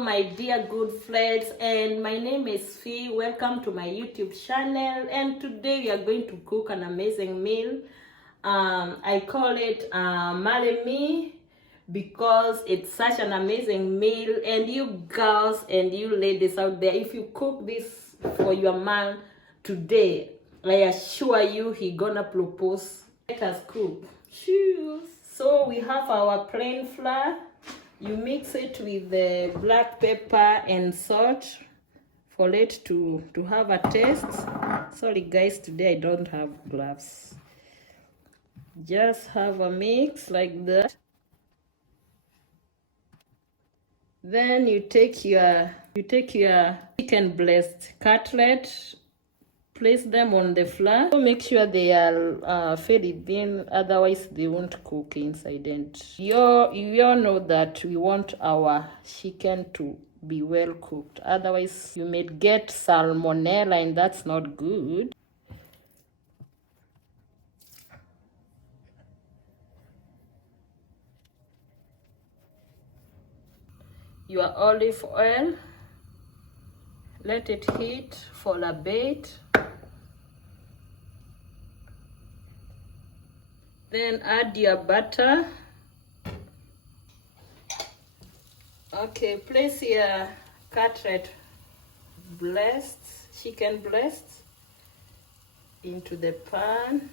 my dear good friends, and my name is Fee. Welcome to my YouTube channel, and today we are going to cook an amazing meal. I call it Marry Me because it's such an amazing meal, and you girls and you ladies out there, if you cook this for your man today, I assure you he gonna propose. Let us cook. Cheers. So we have our plain flour. You mix it with the black pepper and salt for it to have a taste. Sorry guys, today I don't have gloves. Just have a mix like that. Then you take your chicken breast cutlet, place them on the flour. Make sure they are fairly thin, otherwise they won't cook inside. And you all know that we want our chicken to be well cooked, otherwise you may get salmonella, and that's not good. Your olive oil, let it heat for a bit. Then add your butter. Okay, place your cutlet chicken breasts into the pan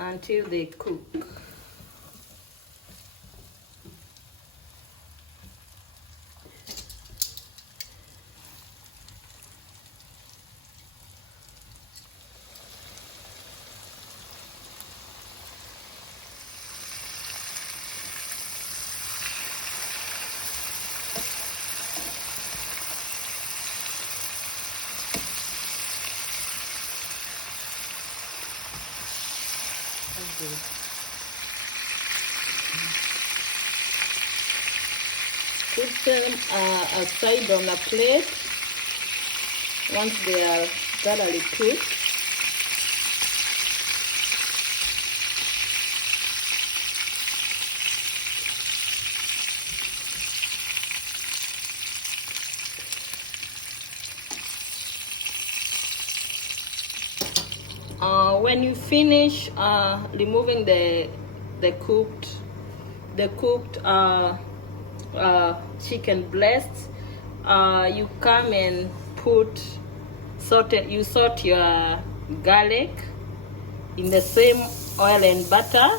until they cook. Put them aside on a plate once they are thoroughly cooked. When you finish removing the cooked chicken breasts, you come and salt your garlic in the same oil and butter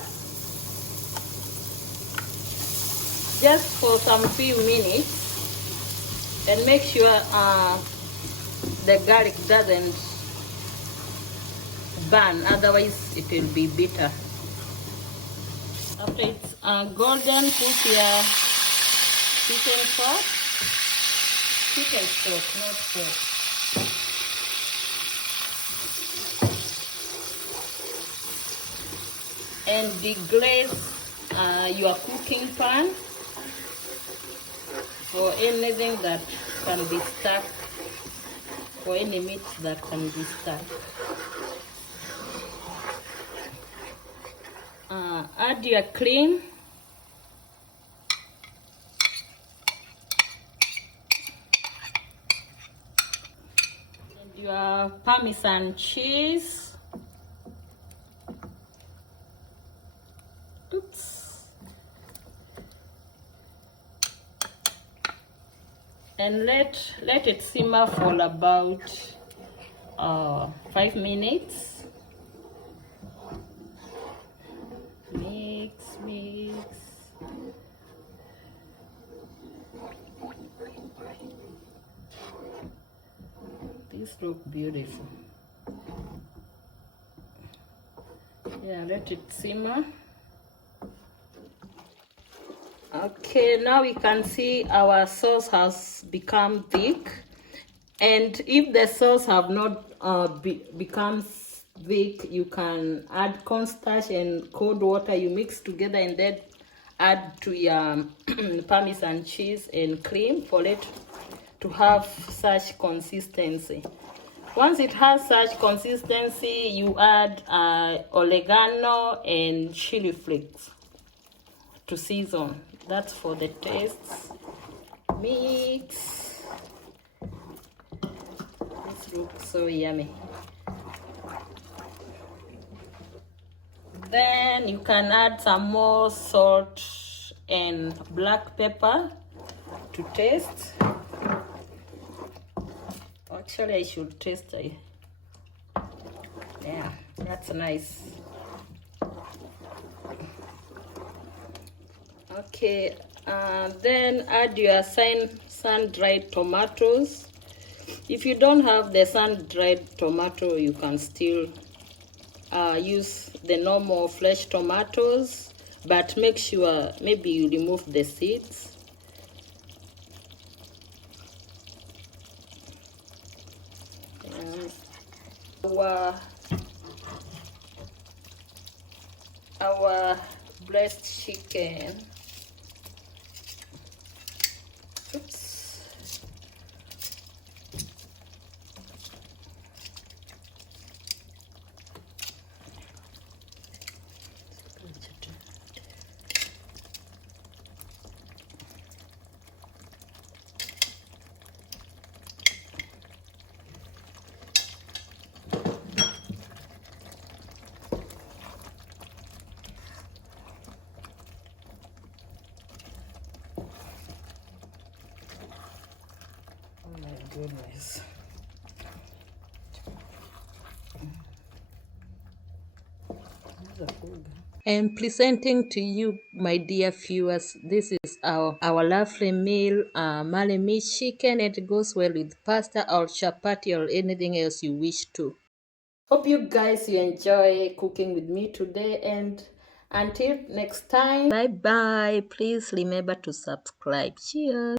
just for some few minutes, and make sure the garlic doesn't burn, otherwise it will be bitter. After it's golden, put your chicken stock, not pork. And deglaze your cooking pan for anything that can be stuck, for any meat that can be stuck. Add your cream. And your Parmesan cheese. Oops. And let it simmer for about 5 minutes. Mix. These look beautiful. Yeah, let it simmer. Okay, now we can see our sauce has become thick, and if the sauce have not become thick, you can add cornstarch and cold water. You mix together and then add to your Parmesan cheese and cream for it to have such consistency. Once it has such consistency, you add oregano and chili flakes to season. That's for the taste. mix. This looks so yummy. Then you can add some more salt and black pepper to taste. Actually, I should taste it. Yeah, that's nice. Okay, then add your sun-dried tomatoes. If you don't have the sun-dried tomato, you can still use the normal fresh tomatoes, but make sure maybe you remove the seeds. Our breast chicken. Oops. Oh my goodness. And presenting to you, my dear viewers, this is our lovely meal, male meat chicken. It goes well with pasta or chapati or anything else you wish to. Hope you guys you enjoy cooking with me today, and until next time, bye bye. Please remember to subscribe. Cheers.